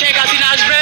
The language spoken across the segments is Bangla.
শেখ হাসিনা আসবে।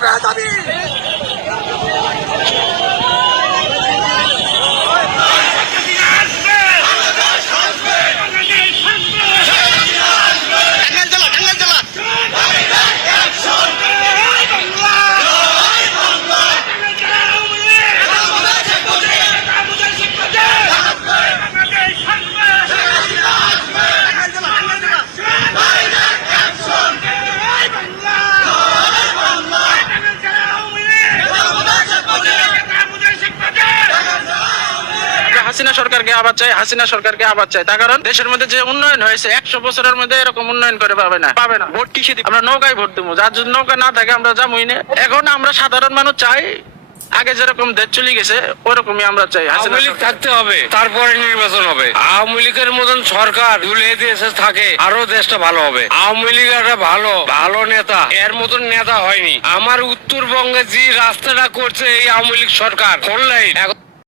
Tabii tabii. হাসিনা সরকারকে আবার চাই হাসিনা সরকারকে আবার চাই। তার কারণ দেশের মধ্যে যে উন্নয়ন হয়েছে একশো বছরের মধ্যে এরকম উন্নয়ন করে পাবে না। পাবে না। ভোট কিসে আমরা নৌকায় ভোট দেবো। যার যদি নৌকা না থাকে আমরা যাবোই না। এখন আমরা সাধারণ মানুষ চাই আগে যেরকম দেশ চলে গেছে ওরকমই আমরা চাই। আওয়ামী লীগ সরকার। থাকতে হবে। তারপরে নির্বাচন হবে। আওয়ামী লীগের মতন সরকার দুলে দেশে থাকে আরও দেশটা ভালো হবে। আওয়ামী লীগ একটা ভালো ভালো নেতা। এর মতন নেতা হয়নি। আমার উত্তরবঙ্গে যে রাস্তাটা করছে এই আওয়ামী লীগ সরকার এখন